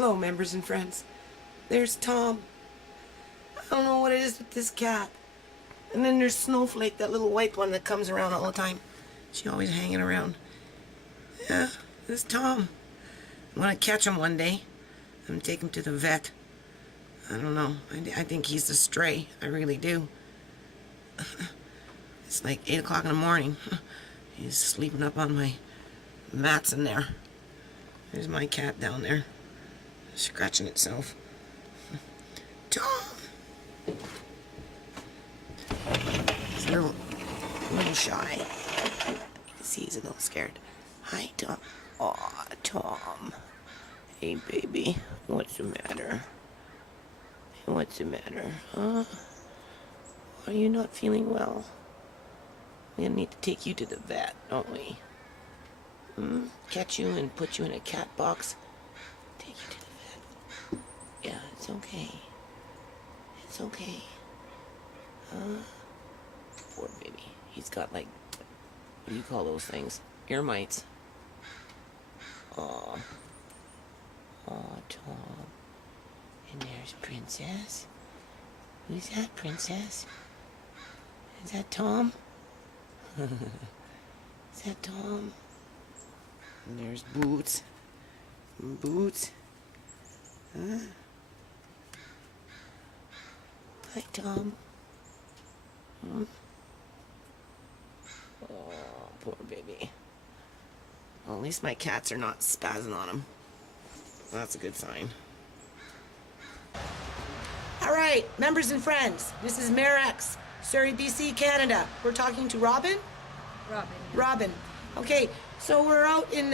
Hello, members and friends. There's Tom. I don't know what it is with this cat. And then there's Snowflake, that little white one that comes around all the time. She always hanging around. Yeah, this is Tom. I'm gonna catch him one day. I'm gonna take him to the vet. I don't know. I think he's a stray. I really do. It's like 8 o'clock in the morning. He's sleeping up on my mats in there. There's my cat down there, scratching itself. Tom! He's a little shy. You can see he's a little scared. Hi, Tom. Aw, Tom. Hey, baby. What's the matter? What's the matter, huh? Are you not feeling well? We're gonna need to take you to the vet, don't we? Catch you and put you in a cat box. Take you to the vet. Yeah, it's okay. It's okay. Poor baby. He's got like, what do you call those things? Ear mites. Aw. Aw, Tom. And there's Princess. Who's that, Princess? Is that Tom? Is that Tom? And there's Boots. Boots. Huh? Hi, Tom. Oh, poor baby. Well, at least my cats are not spazzing on him. That's a good sign. All right, members and friends, this is Mayor X, Surrey, BC, Canada. We're talking to Robin? Robin. Robin. Okay, so we're out in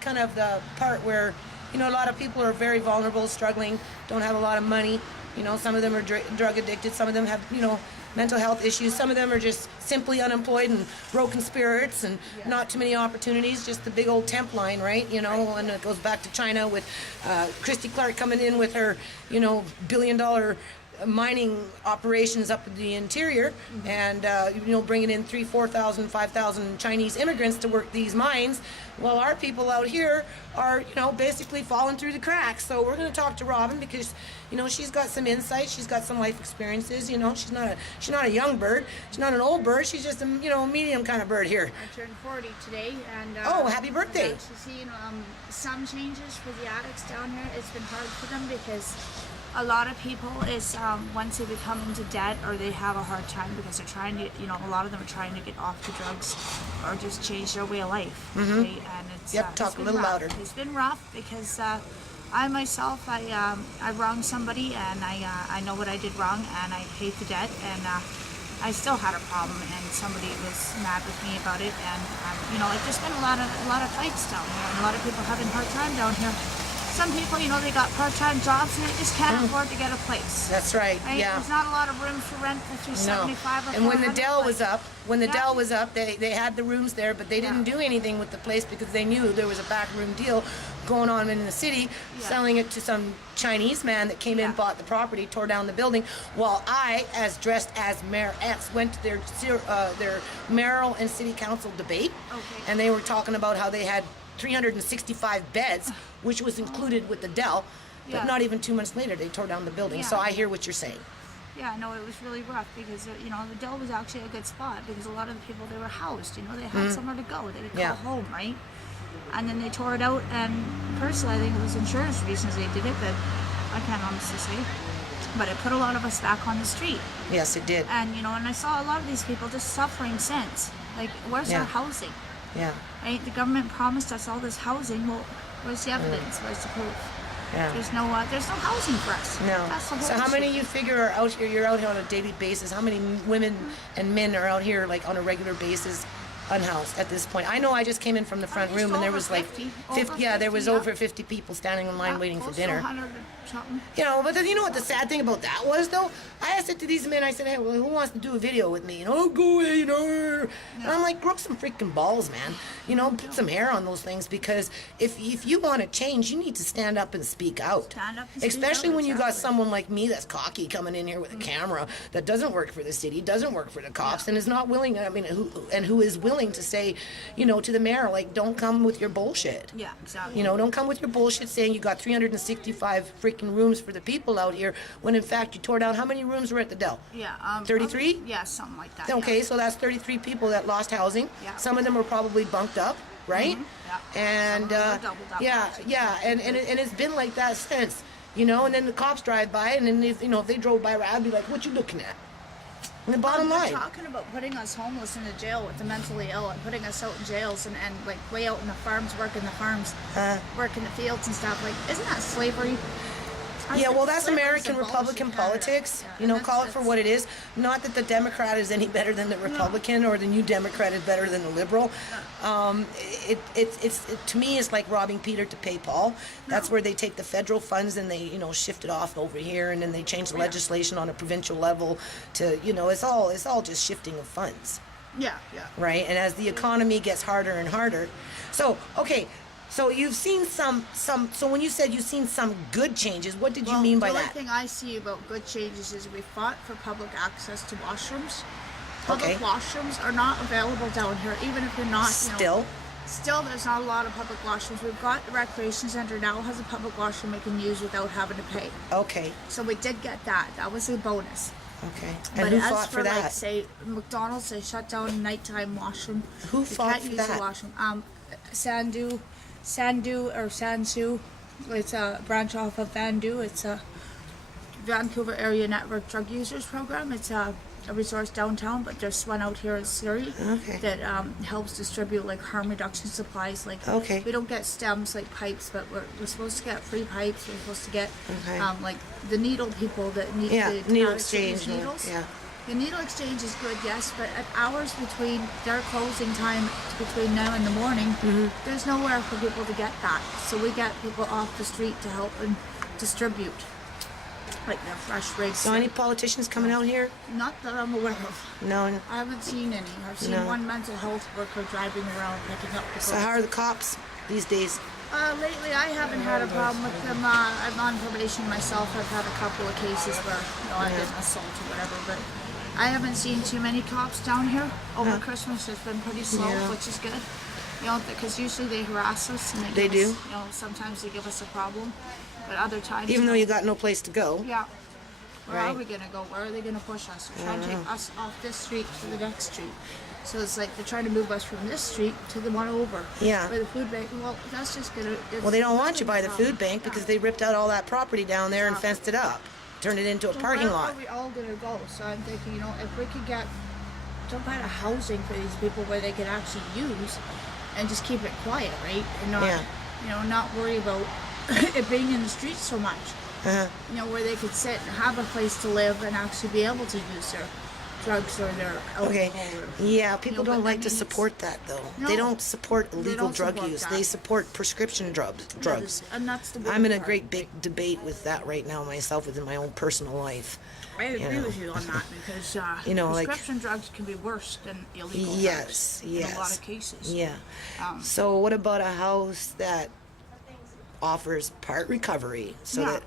kind of the part where, you know, a lot of people are very vulnerable, struggling, don't have a lot of money. You know, some of them are drug addicted, some of them have, you know, mental health issues, some of them are just simply unemployed and broken spirits and not too many opportunities, just the big old temp line, right? You know, and it goes back to China with Christy Clark coming in with her, you know, billion-dollar mining operations up in the interior, and you know, bringing in 3,000, 4,000, 5,000 Chinese immigrants to work these mines, while our people out here are, you know, basically falling through the cracks. So we're going to talk to Robin because, you know, she's got some insight, she's got some life experiences. You know, she's not a young bird, she's not an old bird, she's just a, you know, medium kind of bird here. I turned 40 today, and oh, happy birthday! I've seen some changes for the addicts down here. It's been hard for them because a lot of people is once they become into debt or they have a hard time because they're trying to, you know, a lot of them are trying to get off the drugs or just change their way of life. Right? And it's Talk it's a little rough. louder. It's been rough because I myself, I wronged somebody, and I know what I did wrong, and I hate the debt, and I still had a problem, and somebody was mad with me about it, and you know, it's just been a lot of fights down here, and a lot of people having a hard time down here. Some people, you know, they got part-time jobs and they just can't afford to get a place. That's right. Yeah. There's not a lot of room for rent for $375 or $400. And when the Dell was up, they had the rooms there, but they didn't do anything with the place because they knew there was a backroom deal going on in the city, selling it to some Chinese man that came in, bought the property, tore down the building, while I, as dressed as Mayor X, went to their mayoral and city council debate, and they were talking about how they had 365 beds, which was included with the Dell, but not even 2 months later they tore down the building. So I hear what you're saying. Yeah, no, it was really rough because, you know, the Dell was actually a good spot because a lot of the people, they were housed, you know, they had somewhere to go, they could call home, right? And then they tore it out, and personally I think it was insurance reasons they did it, but I can't honestly say. But it put a lot of us back on the street. Yes, it did. And, you know, and I saw a lot of these people just suffering since. Like, where's our housing? Yeah. Right? The government promised us all this housing. Well, where's the evidence? Where's the proof? Yeah. There's no housing for us. No. That's the whole So how issue. many you figure are out here? You're out here on a daily basis. How many women and men are out here like on a regular basis, unhoused at this point? I know I just came in from the front room and there was like 50. Yeah, there was over 50 people standing in line waiting for dinner. 100 or something. You know, but you know what the sad thing about that was, though? I said to these men, I said, hey, well, who wants to do a video with me? You know, go away, you know. And I'm like, grow some freaking balls, man. You know, put some hair on those things, because if you want to change, you need to stand up and speak out. Stand up and speak Especially out, when you got exactly. someone like me that's cocky coming in here with a camera that doesn't work for the city, doesn't work for the cops, and is not willing, I mean, who is willing willing to say, to the mayor, like, don't come with your bullshit. Yeah, exactly. Don't come with your bullshit saying you got 365 freaking rooms for the people out here, when in fact you tore down, how many rooms were at the Dell? Yeah. 33? Yeah, something like that. Okay, yeah. so that's 33 people that lost housing. Yeah. Some of them were probably bunked up, right? Yeah. And Some of them were doubled up, yeah, actually. yeah, and it's been like that since, and then the cops drive by, and then if they drove by, I'd be like, what you looking at? And the bottom They're line. talking about putting us homeless in the jail with the mentally ill and putting us out in jails and like way out in the farms, working the farms, working the fields and stuff. Like, isn't that slavery? Yeah, well, that's Slavery's American a bullshit Republican Canada. politics. Yeah, Call it for what it is. Not that the Democrat is any better than the Republican, or the new Democrat is better than the liberal. It's to me, it's like robbing Peter to pay Paul. That's where they take the federal funds and they shift it off over here, and then they change the legislation on a provincial level to it's all just shifting of funds. Yeah, yeah. Right, and as the economy gets harder and harder, so okay. So you've seen some. So when you said you've seen some good changes, what did you mean by the that? only thing I see about good changes is we fought for public access to washrooms. Public washrooms are not available down here, even if you're not. Still, there's not a lot of public washrooms. We've got the recreation center now has a public washroom we can use without having to pay. Okay. So we did get that. That was a bonus. Okay. And But who as fought for that? like, say, McDonald's, they shut down nighttime washroom. Who You fought can't for use that? the washroom. Sansu. It's a branch off of Vandu. It's a Vancouver Area Network Drug Users Program. It's a resource downtown, but there's one out here in Surrey that helps distribute like harm reduction supplies. Like we don't get stems like pipes, but we're supposed to get free pipes. We're supposed to get like the needle people that need the needle carrots and exchange. needles. Yeah. The needle exchange is good, yes, but at hours between their closing time between now and the morning, there's nowhere for people to get that. So we get people off the street to help and distribute, like their fresh rigs. So any politicians coming out here? Not that I'm aware of. No. I haven't seen any. I've seen one mental health worker driving around picking up the So how are the cops these days? Lately, I haven't had a problem with them. I'm on probation myself. I've had a couple of cases where I've been assaulted or whatever, but I haven't seen too many cops down here over Christmas. It's been pretty slow, which is good. Because usually they harass us and they give us, sometimes they give us a problem, but other times. Even though you got no place to go. Yeah. Where are we gonna go? Where are they gonna push us? They're trying to take us off this street to the next street. So it's like they're trying to move us from this street to the one over. Yeah. By the food bank. Well, that's just gonna. Well, they don't want you by the food bank because they ripped out all that property down there and fenced it up, turned it into a parking lot. Where are we all gonna go? So I'm thinking, if we could get some kind of housing for these people where they could actually use, and just keep it quiet, right? And not, not worry about it being in the streets so much. Where they could sit and have a place to live and actually be able to use their drugs or their alcohol. Yeah, people don't like to support that though. No, they don't support illegal drug support use. that. They support prescription drugs. And that's the I'm in a part. great big debate with that right now myself within my own personal life. I agree with you on that because prescription drugs can be worse than illegal drugs in a lot of cases. Yeah. So what about a house that offers part recovery? So that,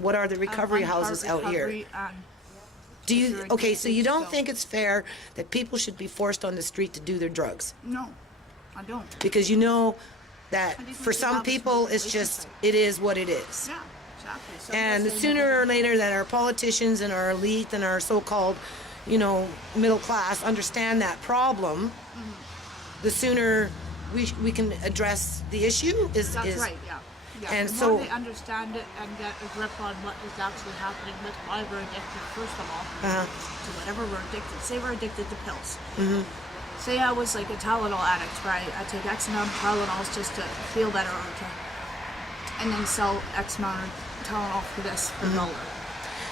what are the recovery houses out here? Do you so you don't think it's fair that people should be forced on the street to do their drugs? No, I don't. Because that for some people it's just it is what it is. Yeah, exactly. So And sooner or later that our politicians and our elite and our so-called, middle class understand that problem, the sooner we can address the issue. That's right. Yeah. And the so more they understand it and get a grip on what is actually happening with why we're addicted, first of all, to whatever we're addicted. Say we're addicted to pills. Say I was like a Tylenol addict, where I take X amount of Tylenols just to feel better, and then sell X amount of Tylenol for this for $1.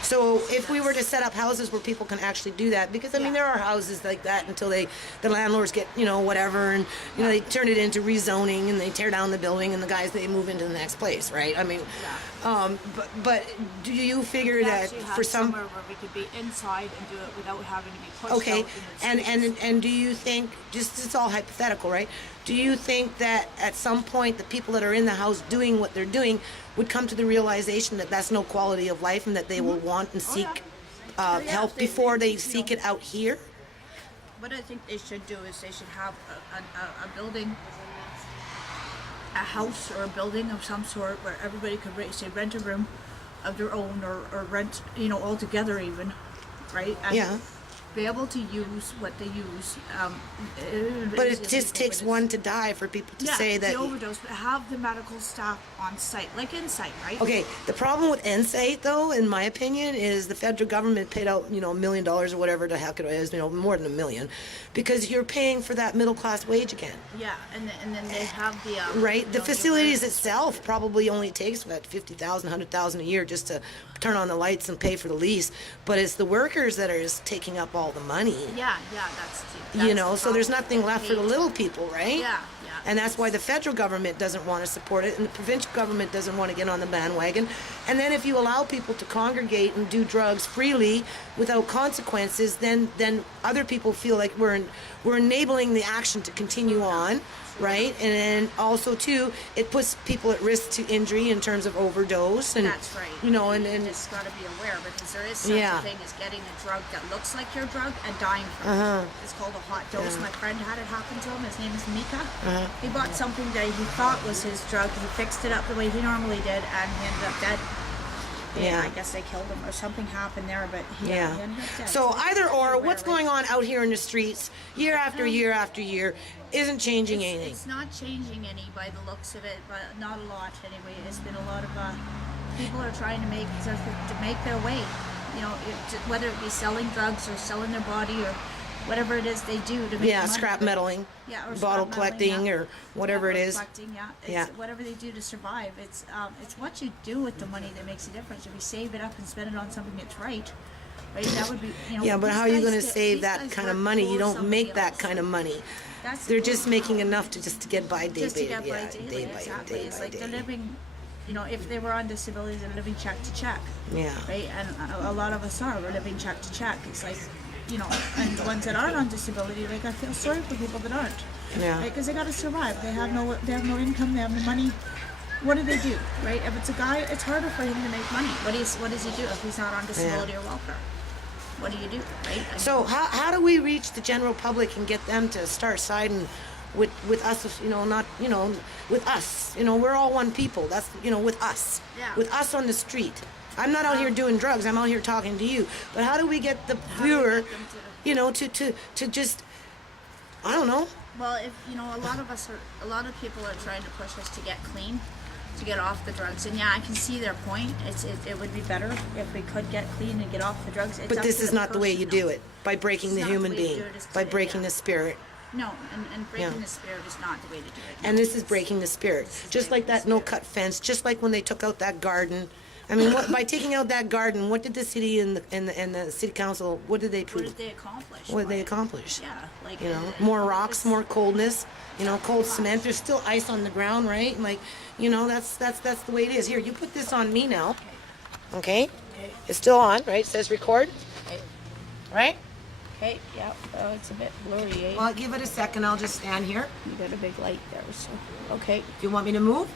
So if we were to set up houses where people can actually do that, because there are houses like that until the landlords get whatever, and they turn it into rezoning and they tear down the building and the guys they move into the next place, right? But do you figure that for some somewhere where we could be inside and do it without having to be pushed out in the streets? and do you think, it's all hypothetical, right? Do you think that at some point the people that are in the house doing what they're doing would come to the realization that that's no quality of life and that they will want and seek help before they seek it out here? What I think they should do is they should have a building, a house or a building of some sort where everybody could say rent a room of their own or rent, all together even, right? And Yeah. be able to use what they use. But it just takes one to die for people to say that. The overdose, but have the medical staff on site, like Insight, right? Okay, the problem with Insight, though, in my opinion, is the federal government paid out, $1 million or whatever the heck it is, more than $1 million, because you're paying for that middle class wage again. Yeah, and then they have the Right, the facilities itself probably only takes about $50,000, $100,000 a year just to turn on the lights and pay for the lease, but it's the workers that are just taking up all the money. Yeah, that's So there's nothing left for the little people, right? Yeah. And that's why the federal government doesn't want to support it, and the provincial government doesn't want to get on the bandwagon. And then if you allow people to congregate and do drugs freely without consequences, then other people feel like we're enabling the action to continue on, right? And then also too, it puts people at risk to injury in terms of overdose. And that's right. And just got to be aware, because there is such a thing as getting a drug that looks like your drug and dying from it. It's called a hot dose. My friend had it happen to him. His name is Mika. He bought something that he thought was his drug. He fixed it up the way he normally did, and he ended up dead. Yeah. I guess they killed him or something happened there, but he ended up dead. So either or, what's going on out here in the streets year after year after year isn't changing anything. It's not changing any by the looks of it, but not a lot anyway. It's been a lot of people are trying to make their way. Whether it be selling drugs or selling their body or whatever it is they do to make money. Scrap meddling, or bottle scrap collecting, meddling, or whatever it is. Collecting, it's whatever they do to survive. It's what you do with the money that makes a difference. If you save it up and spend it on something that's right, that would be. But how are you going to save that kind of money? You don't make that kind of money. They're just making enough to get by day by day. It's like they're living. If they were on disability, they're living check to check. Yeah. Right, and a lot of us we're living check to check. It's like, and the ones that aren't on disability, like I feel sorry for people that aren't. Yeah. Because they got to survive. They have no income. They have no money. What do they do? Right. If it's a guy, it's harder for him to make money. What does he do if he's not on disability or welfare? What do you do? Right. So how do we reach the general public and get them to start siding with us, with us, we're all one people. That's, with us, with us on the street. I'm not out here doing drugs. I'm out here talking to you. But how do we get the viewer, to just, I don't know. Well, if a lot of people are trying to push us to get clean, to get off the drugs, and I can see their point. It would be better if we could get clean and get off the drugs. But this is not the way you do it. By breaking the human being, by breaking the spirit. No, and breaking the spirit is not the way to do it. And this is breaking the spirit. Just like that no-cut fence, just like when they took out that garden. I mean, by taking out that garden, what did the city and the city council, what did they prove? What did they accomplish? What did they accomplish? Yeah, more rocks, more coldness, cold cement. There's still ice on the ground, right? That's the way it is. Here, you put this on me now. Okay? It's still on, right? It says record. Okay. Right? Okay, yeah. Oh, it's a bit blurry, eh? Well, give it a second. I'll just stand here. You got a big light there, so okay. Do you want me to move?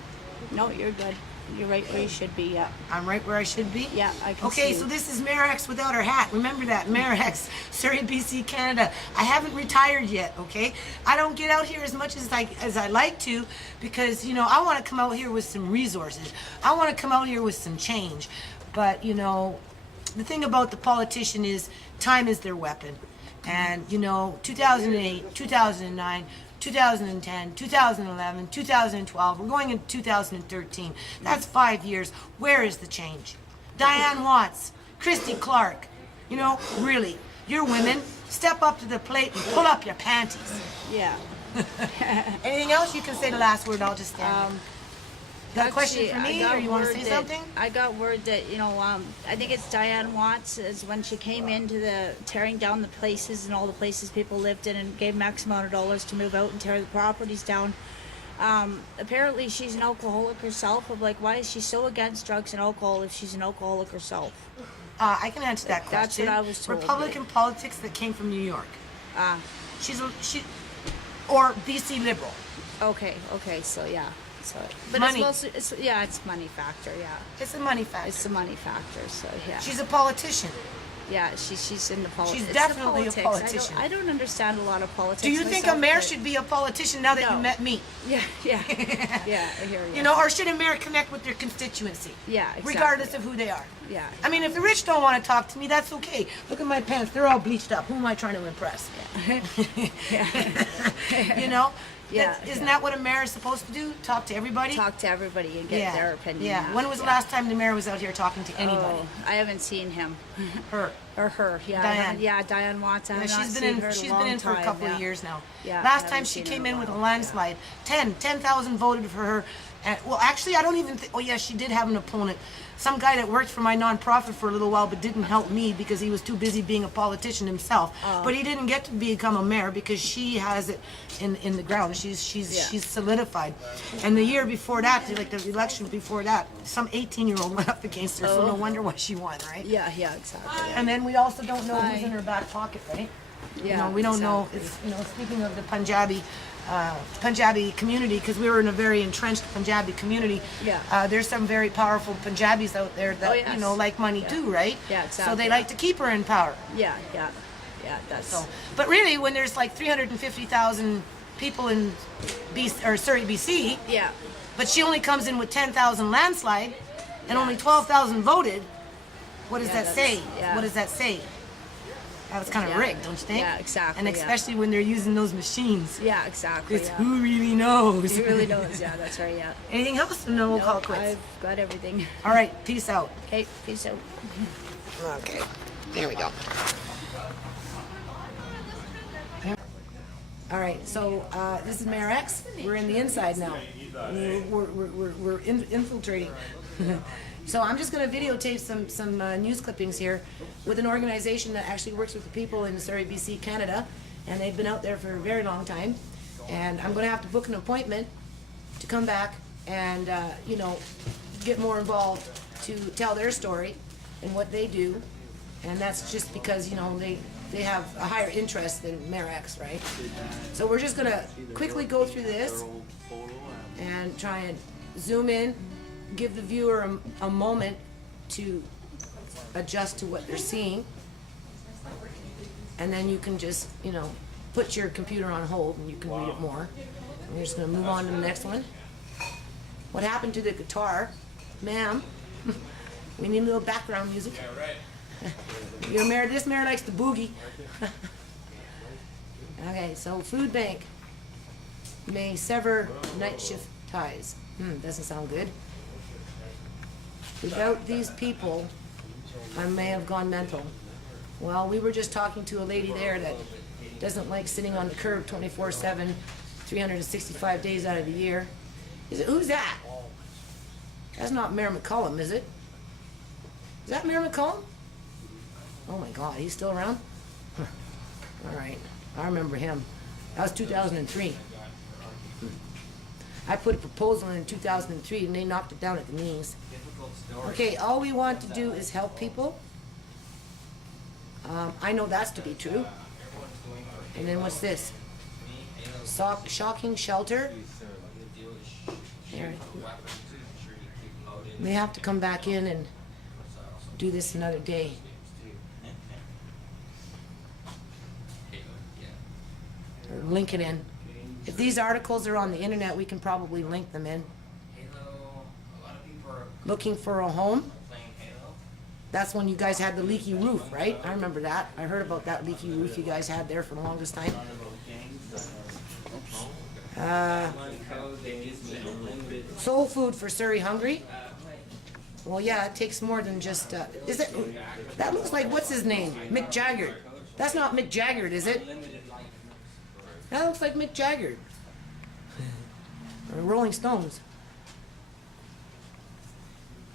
No, you're good. You're right where you should be, yeah. I'm right where I should be? Yeah, I can see. Okay, so this is Mayor X without her hat. Remember that, Mayor X, Surrey, BC, Canada. I haven't retired yet, okay? I don't get out here as much as I like to because, I want to come out here with some resources. I want to come out here with some change. But, the thing about the politician is time is their weapon. And, 2008, 2009, 2010, 2011, 2012, we're going into 2013. That's 5 years. Where is the change? Diane Watts, Christy Clark, really, you're women, step up to the plate and pull up your panties. Yeah. Anything else? You can say the last word, I'll just stand. Got a question for me, or you want to say something? I got word that, I think it's Diane Watts, is when she came into tearing down the places and all the places people lived in and gave X amount of dollars to move out and tear the properties down. Apparently she's an alcoholic herself. Why is she so against drugs and alcohol if she's an alcoholic herself? I can answer that question. That's what I was told. Republican politics that came from New York. Or BC Liberal. Okay, so yeah. But money. It's money factor, yeah. It's a money factor. It's a money factor, so yeah. She's a politician. Yeah, she's in the politics. She's definitely a politician. I don't understand a lot of politics. Do you think a mayor should be a politician now that you met me? Yeah, yeah, yeah. I hear you. You know, or should a mayor connect with their constituency? Yeah, exactly. Regardless of who they are. Yeah. I mean, if the rich don't want to talk to me, that's okay. Look at my pants; they're all bleached up. Who am I trying to impress? Yeah. You know. Yeah. Isn't that what a mayor is supposed to do? Talk to everybody? Talk to everybody and get their opinion. Yeah. out. When was the last time the mayor was out here talking to anybody? Oh, I haven't seen him. Her. Or her, yeah. Diane. Yeah, Diane Watson. Yeah, she's been in for a couple of years now. Yeah, Last I time haven't she seen came her in in a with a while. landslide. 10,000 voted for her. And, well, actually, I don't even think, oh yeah, she did have an opponent. Some guy that worked for my nonprofit for a little while but didn't help me because he was too busy being a politician himself. But he didn't get to become a mayor because she has it in the ground. She's solidified. And the year before that, like the election before that, some 18-year-old went up against her, so no wonder why she won, right? Yeah, exactly. And then we also don't know who's in her back pocket, right? Yeah, we don't know. It's, speaking of the Punjabi community, because we were in a very entrenched Punjabi community. Yeah. There's some very powerful Punjabis out there that like money too, right? Yeah, exactly. So they like to keep her in power. Yeah. That's So, but really, when there's like 350,000 people in BC, yeah. but she only comes in with 10,000 landslide, and only 12,000 voted. What does that say? yeah. What does that say? That was kind of rigged, don't you think? Yeah, exactly. And especially when they're using those machines. Yeah, exactly. It's who really knows. Who really knows? Yeah, that's right. Yeah. Anything else? No, we'll call it quits. I've got everything. All right, peace out. Okay, peace out. Okay, there we go. All right, so this is Mayor X. We're in the inside now. We're infiltrating. So I'm just going to videotape some news clippings here with an organization that actually works with the people in Surrey, BC, Canada, and they've been out there for a very long time. And I'm going to have to book an appointment to come back and get more involved to tell their story and what they do. And that's just because they have a higher interest than Mayor X, right? So we're just going to quickly go through this and try and zoom in. Give the viewer a moment to adjust to what they're seeing, and then you can just, put your computer on hold and you can read it more. And we're just going to move on to the next one. What happened to the guitar? Ma'am, we need a little background music. Your mayor, this mayor likes the boogie. Okay, so food bank may sever night shift ties. Doesn't sound good. Without these people, I may have gone mental. Well, we were just talking to a lady there that doesn't like sitting on the curb 24/7, 365 days out of the year. Who's that? That's not Mayor McCullum, is it? Is that Mayor McCullum? Oh my God, he's still around? All right, I remember him. That was 2003. I put a proposal in 2003 and they knocked it down at the knees. Okay, all we want to do is help people. I know that's to be true. And then what's this? Shocking shelter. There. May have to come back in and do this another day. Or link it in. If these articles are on the internet, we can probably link them in. Looking for a home? That's when you guys had the leaky roof, right? I remember that. I heard about that leaky roof you guys had there for the longest time. Soul food for Surrey Hungry? Well, yeah, it takes more than just... is it? That looks like, what's his name? Mick Jagger. That's not Mick Jagger, is it? That looks like Mick Jagger. Or Rolling Stones.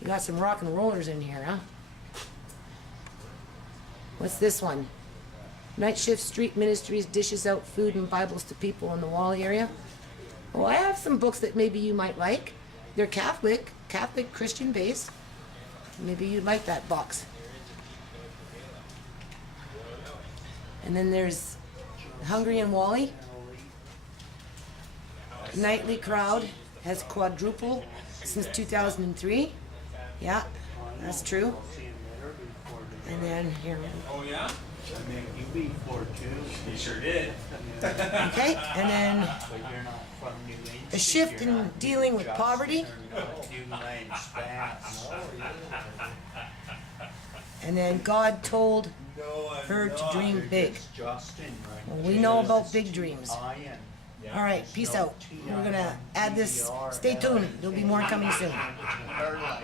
You got some rock and rollers in here, huh? What's this one? Night Shift Street Ministries dishes out food and Bibles to people in the Wally area. Well, I have some books that maybe you might like. They're Catholic Christian based. Maybe you'd like that box. And then there's Hungry and Wally. Nightly crowd has quadrupled since 2003. Yeah, that's true. And then here. Oh yeah? I mean, you beat 4-2. You sure did. Okay, and then But you're not from New England. the shift You're in not dealing with Justin poverty. or not United States. And then God told No, I'm her to not. dream You're big. just Justin, right? Well, we know about big dreams. Iron. All right, peace out. We're gonna add this. Stay tuned. There'll be more coming soon. Her life.